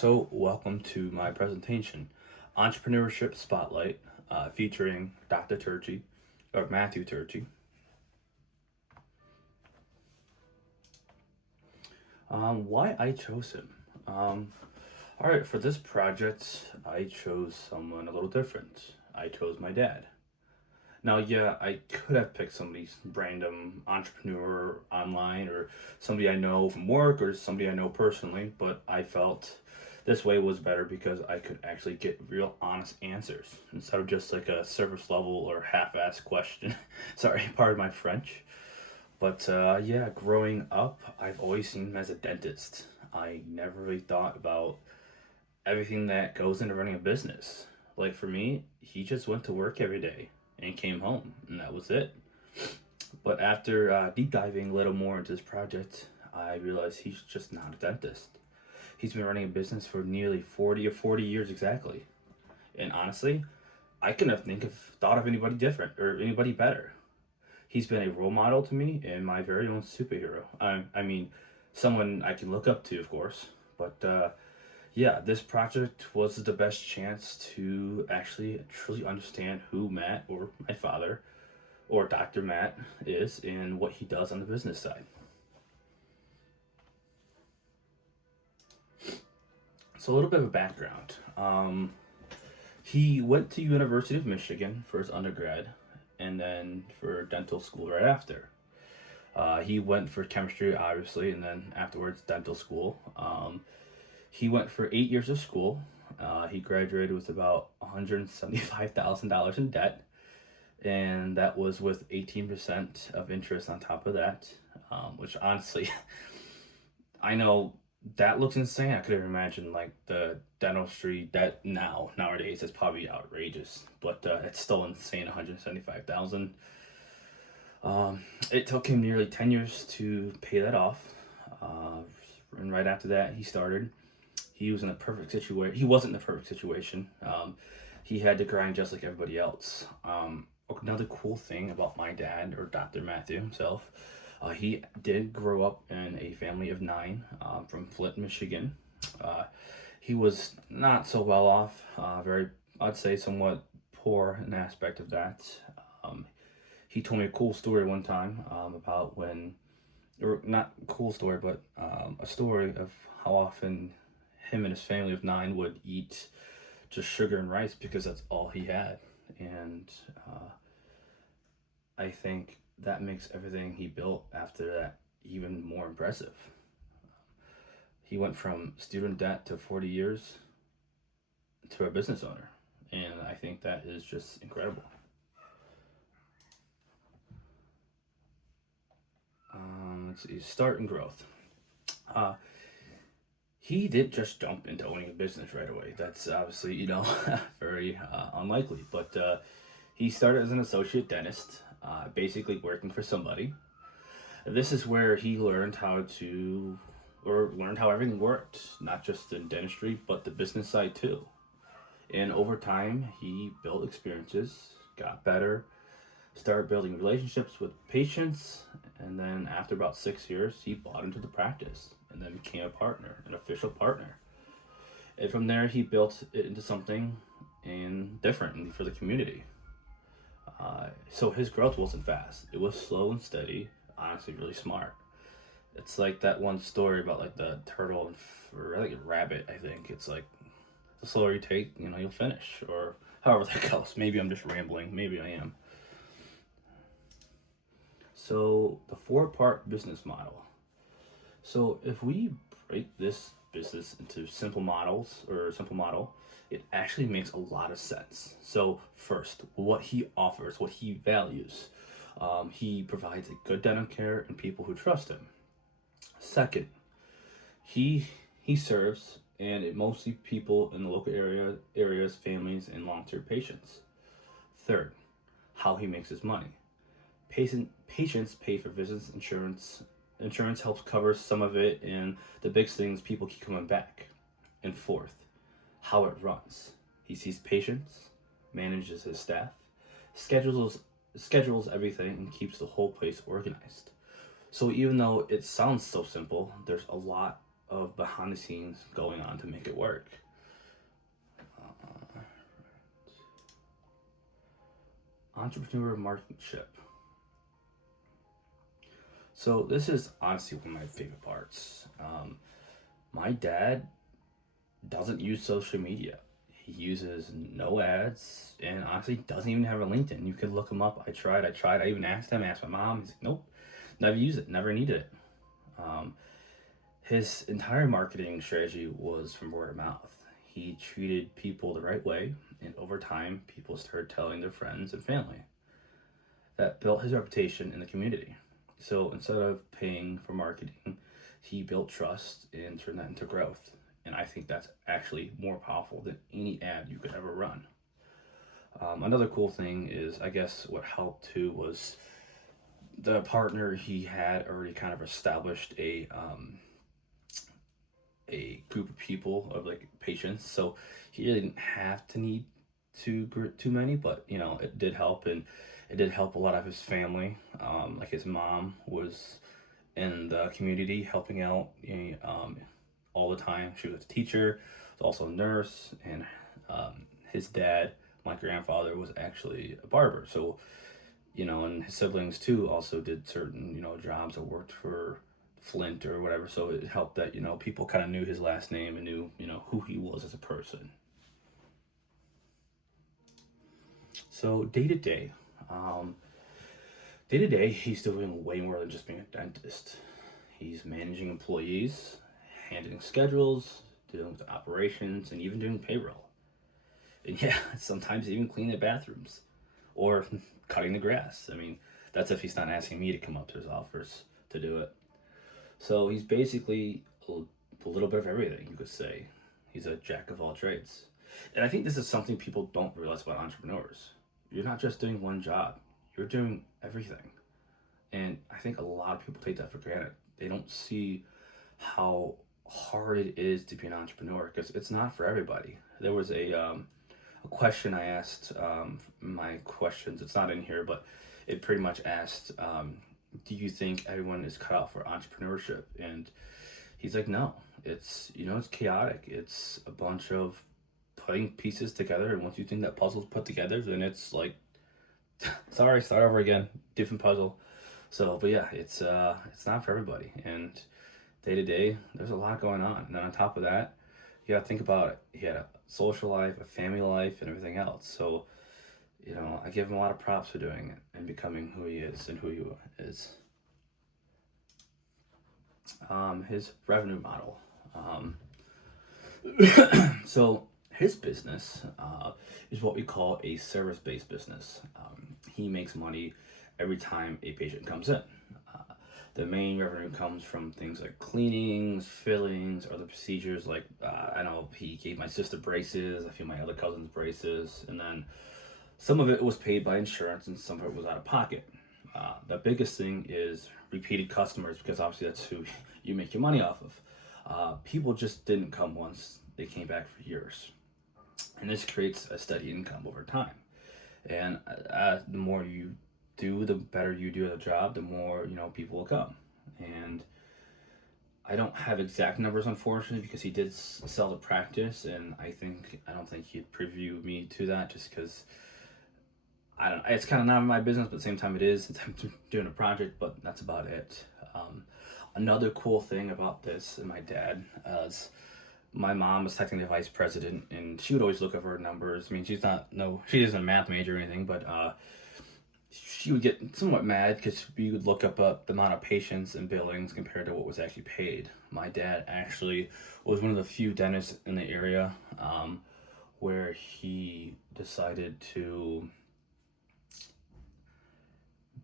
So, welcome to my presentation, Entrepreneurship Spotlight, featuring Dr. Turchi, or Matthew Turchi. Why I chose him? Um, all right, for this project, I chose someone a little different. I chose my dad. Now, yeah, I could have picked somebody random entrepreneur online or somebody I know from work or somebody I know personally, but I felt this way was better because I could actually get real honest answers instead of just like a surface level or half-assed question. Sorry, pardon my French. But yeah, growing up, I've always seen him as a dentist. I never really thought about everything that goes into running a business. Like for me, he just went to work every day and came home, and that was it. But after deep diving a little more into this project, I realized he's just not a dentist. He's been running a business for nearly 40 years exactly. And honestly, I couldn't have thought of anybody different or anybody better. He's been a role model to me and my very own superhero. I mean, someone I can look up to, of course. But yeah, this project was the best chance to actually truly understand who Matt, or my father, or Dr. Matt, is and what he does on the business side. So, a little bit of a background. He went to University of Michigan for his undergrad and then for dental school right after. He went for chemistry, obviously, and then afterwards dental school. He went for 8 years of school. He graduated with about $175,000 in debt, and that was with 18% of interest on top of that, which honestly, I know that looks insane. I couldn't imagine like the dentistry debt nowadays is probably outrageous, but it's still insane. 175,000. It took him nearly 10 years to pay that off, uh, and right after that, he started. He was in a perfect situation. He wasn't in the perfect situation. He had to grind just like everybody else. Another cool thing about my dad, or Dr. Matthew himself, he did grow up in a family of nine, from Flint, Michigan. Uh, he was not so well off, very, I'd say, somewhat poor in aspect of that. Um, he told me a cool story one time, about when, or not cool story, but a story of how often him and his family of nine would eat just sugar and rice because that's all he had. And I think that makes everything he built after that even more impressive. He went from student debt to 40 years to a business owner. And I think that is just incredible. Let's see, start and growth. Uh, he did just jump into owning a business right away. That's obviously, very unlikely. But he started as an associate dentist, basically working for somebody. This is where he learned how everything worked, not just in dentistry, but the business side too. And over time, he built experiences, got better, started building relationships with patients, and then after about 6 years, he bought into the practice and then became a partner, an official partner. And from there, he built it into something different for the community. So his growth wasn't fast; it was slow and steady. Honestly, really smart. It's like that one story about like the turtle or like a rabbit. I think it's like the slower you take, you'll finish, or however that goes. Maybe I'm just rambling. Maybe I am. So the four-part business model. So if we break this business into simple models or simple model, it actually makes a lot of sense. So first, what he offers, what he values. He provides a good dental care and people who trust him. Second, he he serves and it mostly people in the local areas, families, and long-term patients. Third, how he makes his money. Patients pay for visits, insurance. Insurance helps cover some of it, and the big thing is people keep coming back. And fourth, how it runs. He sees patients, manages his staff, schedules schedules everything, and keeps the whole place organized. So even though it sounds so simple, there's a lot of behind the scenes going on to make it work. Uh, Entrepreneur marksmanship. So this is honestly one of my favorite parts. My dad doesn't use social media. He uses no ads and honestly doesn't even have a LinkedIn. You could look him up. I tried. I even asked him, asked my mom. He's like, nope, never used it, never needed it. Um, his entire marketing strategy was from word of mouth. He treated people the right way, and over time, people started telling their friends and family. That built his reputation in the community. So instead of paying for marketing, he built trust and turned that into growth. And I think that's actually more powerful than any ad you could ever run. Another cool thing is, I guess, what helped too was the partner he had already kind of established a group of people of like patients, so he didn't have to need too many, but it did help, and it did help a lot of his family. Like his mom was in the community helping out all the time. She was a teacher, was also a nurse, and his dad, my grandfather, was actually a barber. So and his siblings too also did certain jobs or worked for Flint or whatever. So it helped that people kind of knew his last name and knew who he was as a person. So um, day to day, he's doing way more than just being a dentist. He's managing employees, handling schedules, dealing with operations, and even doing payroll. And yeah, sometimes even cleaning the bathrooms or cutting the grass. I mean, that's if he's not asking me to come up to his office to do it. So he's basically a little bit of everything, you could say. He's a jack of all trades. And I think this is something people don't realize about entrepreneurs. You're not just doing one job, you're doing everything. And I think a lot of people take that for granted. They don't see how hard it is to be an entrepreneur because it's not for everybody. There was a question I asked, my questions, it's not in here, but it pretty much asked, do you think everyone is cut out for entrepreneurship? And he's like, no, it's chaotic. It's a bunch of putting pieces together. And once you think that puzzle's put together, then it's like, sorry, start over again, different puzzle. So, but yeah, it's not for everybody. And day to day, there's a lot going on. And then on top of that, you gotta think about it. He had a social life, a family life, and everything else. So, I give him a lot of props for doing it and becoming who he is and who he is. His revenue model. So his business is what we call a service-based business. He makes money every time a patient comes in. The main revenue comes from things like cleanings, fillings, other procedures. Like I know he gave my sister braces, a few of my other cousins braces, and then some of it was paid by insurance and some of it was out of pocket. The biggest thing is repeated customers because obviously that's who you make your money off of. People just didn't come once, they came back for years. And this creates a steady income over time. And the more you do, the better you do at the job, the more, people will come. And I don't have exact numbers, unfortunately, because he did sell the practice, and I don't think he'd preview me to that just because I don't. It's kind of not my business, but at the same time, it is since I'm doing a project. But that's about it. Another cool thing about this and my dad is my mom was technically the vice president, and she would always look over her numbers. I mean, she isn't a math major or anything, but she would get somewhat mad because we would look up the amount of patients and billings compared to what was actually paid. My dad actually was one of the few dentists in the area where he decided to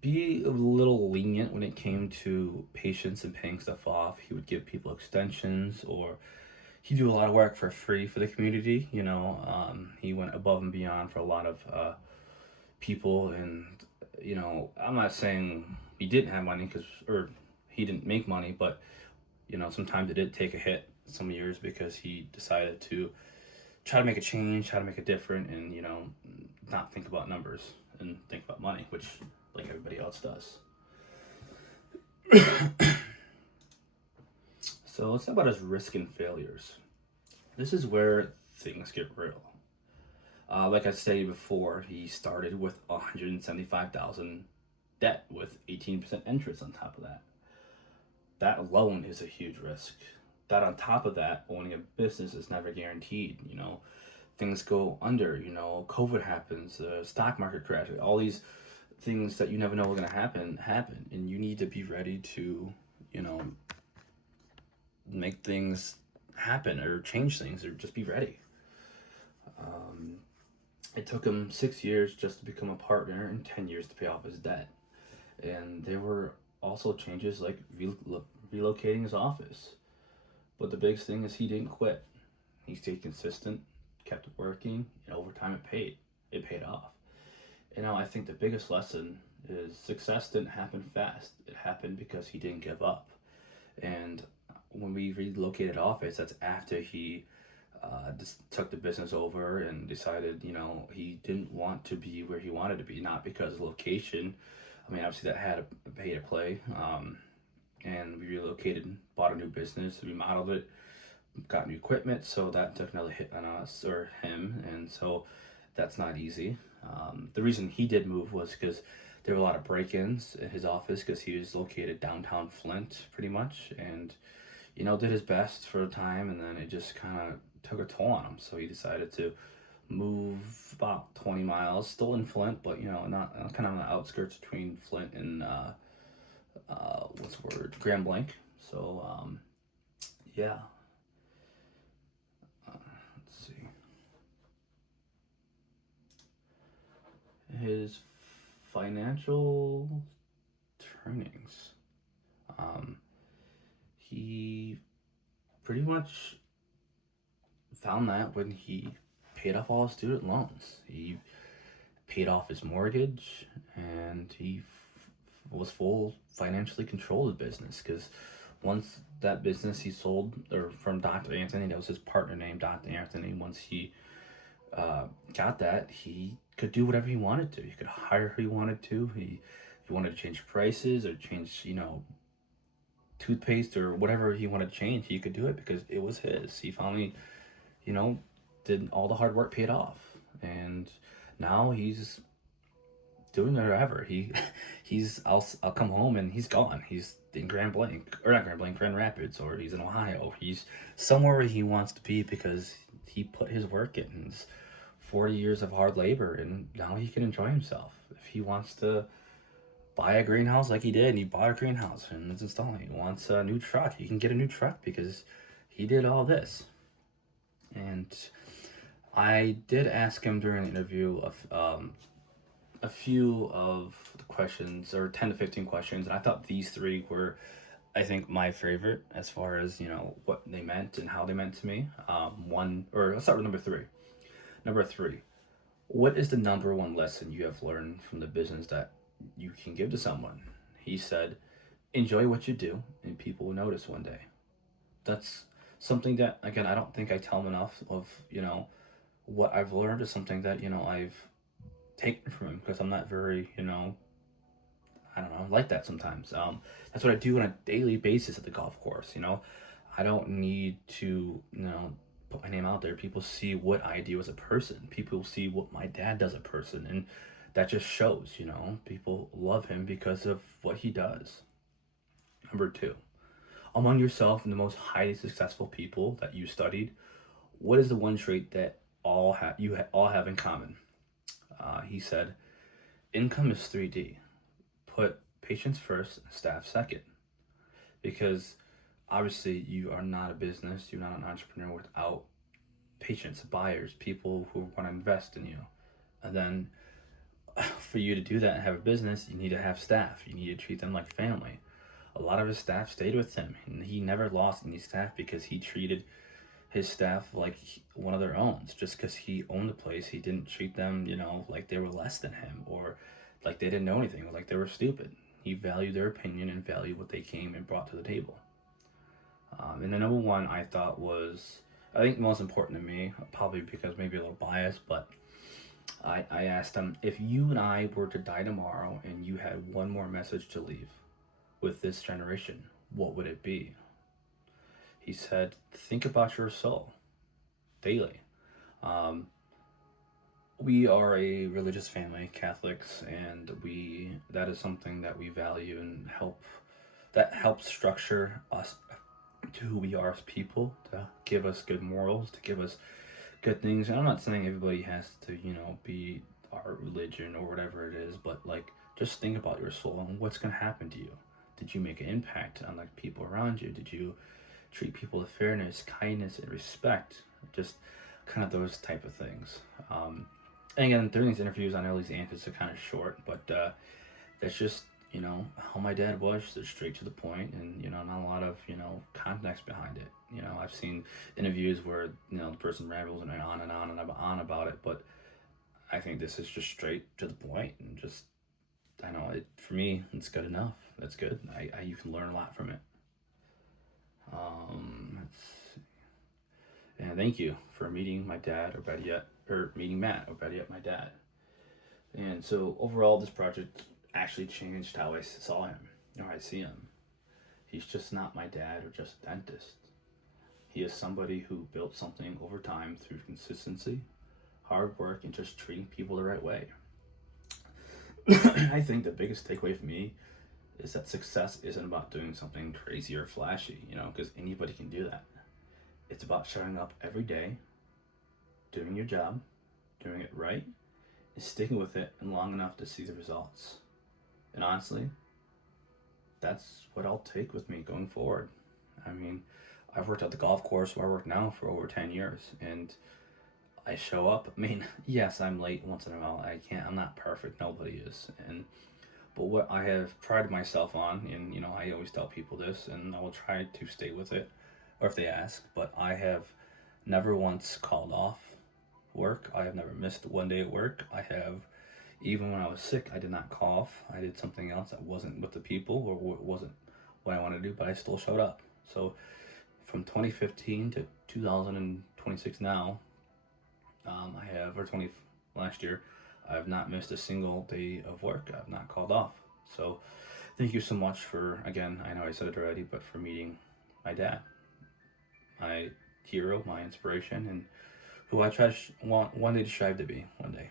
be a little lenient when it came to patients and paying stuff off. He would give people extensions, or he'd do a lot of work for free for the community. He went above and beyond for a lot of people, and I'm not saying he didn't have money or he didn't make money, but sometimes it did take a hit some years because he decided to try to make a change, try to make it different, and not think about numbers and think about money, which like everybody else does. So let's talk about his risk and failures. This is where things get real. Like I said before, he started with 175,000 debt with 18% interest on top of that. That alone is a huge risk. That on top of that, owning a business is never guaranteed. Things go under. COVID happens, the stock market crashes. All these things that you never know are going to happen, and you need to be ready to, you know, make things happen or change things or just be ready. Um, it took him 6 years just to become a partner and 10 years to pay off his debt. And there were also changes like relocating his office. But the biggest thing is he didn't quit. He stayed consistent, kept working, and over time it paid. It paid off. And now I think the biggest lesson is success didn't happen fast. It happened because he didn't give up. And when we relocated office, that's after he just took the business over and decided, he didn't want to be where he wanted to be, not because of location. I mean, obviously that had a pay to play. And we relocated, bought a new business, remodeled it, got new equipment, so that took another hit on us or him, and so that's not easy. The reason he did move was because there were a lot of break-ins in his office because he was located downtown Flint, pretty much, and did his best for a time, and then it just kind of took a toll on him. So he decided to move about 20 miles, still in Flint, but not kind of on the outskirts between Flint and what's the word, Grand Blanc. So yeah, let's see. His financial turnings. Um, he pretty much found that when he paid off all his student loans. He paid off his mortgage, and he was full financially controlled the business, because once that business he sold, or from Dr. Anthony, that was his partner named Dr. Anthony, once he got that, he could do whatever he wanted to. He could hire who he wanted to. If he wanted to change prices or change, toothpaste or whatever he wanted to change, he could do it because it was his. He finally, did all the hard work paid off, and now he's doing whatever. I'll come home and he's gone. He's in Grand Blanc, or not Grand Blanc, Grand Rapids, or he's in Ohio. He's somewhere where he wants to be because he put his work in. His 40 years of hard labor, and now he can enjoy himself. If he wants to buy a greenhouse like he did, and he bought a greenhouse and it's installing. He wants a new truck, he can get a new truck because he did all this. And I did ask him during the interview of a few of the questions, or 10 to 15 questions, and I thought these three were, I think, my favorite as far as what they meant and how they meant to me. Let's start with number three. Number three, what is the number one lesson you have learned from the business that you can give to someone? He said, enjoy what you do and people will notice one day. That's something that, again, I don't think I tell him enough of, what I've learned is something that, I've taken from him, because I'm not very, I don't know, like that sometimes. That's what I do on a daily basis at the golf course. I don't need to, put my name out there. People see what I do as a person. People see what my dad does as a person, and that just shows. People love him because of what he does. Number two, among yourself and the most highly successful people that you studied, what is the one trait that all have in common? He said, income is 3D. Put patients first, staff second. Because obviously you are not a business, you're not an entrepreneur without patients, buyers, people who want to invest in you. And then for you to do that and have a business, you need to have staff. You need to treat them like family. A lot of his staff stayed with him, and he never lost any staff because he treated his staff like one of their own. Just because he owned the place, he didn't treat them, like they were less than him, or like they didn't know anything, or like they were stupid. He valued their opinion and valued what they came and brought to the table. And the number one I thought was, I think, most important to me, probably because maybe a little biased, but I asked him, if you and I were to die tomorrow and you had one more message to leave with this generation, what would it be? He said, think about your soul daily. Um, we are a religious family, Catholics, and we that is something that we value and that helps structure us to who we are as people, to give us good morals, to give us good things. And I'm not saying everybody has to, be our religion or whatever it is, but like just think about your soul and what's gonna happen to you. Did you make an impact on like people around you? Did you treat people with fairness, kindness, and respect? Just kind of those type of things. And again, during these interviews, I know these answers are kind of short, but that's just how my dad was. They're straight to the point, and not a lot of context behind it. I've seen interviews where the person rambles and on and on and on about it, but I think this is just straight to the point, and just I know it for me. It's good enough. That's good. You can learn a lot from it. And thank you for meeting my dad, or better yet, or meeting Matt, or better yet, my dad. And so overall, this project actually changed how I saw him, or I see him. He's just not my dad or just a dentist. He is somebody who built something over time through consistency, hard work, and just treating people the right way. I think the biggest takeaway for me is that success isn't about doing something crazy or flashy, because anybody can do that. It's about showing up every day, doing your job, doing it right, and sticking with it and long enough to see the results. And honestly, that's what I'll take with me going forward. I mean, I've worked at the golf course where I work now for over 10 years, and I show up. I mean, yes, I'm late once in a while. I'm not perfect. Nobody is. But what I have prided myself on, and I always tell people this, and I will try to stay with it, or if they ask, but I have never once called off work. I have never missed one day at work. I have, even when I was sick, I did not call off. I did something else that wasn't with the people or wasn't what I wanted to do, but I still showed up. So from 2015 to 2026 now, I have, or 20 last year, I have not missed a single day of work. I've not called off. So thank you so much for, again, I know I said it already, but for meeting my dad, my hero, my inspiration, and who I try to want one day to strive to be one day.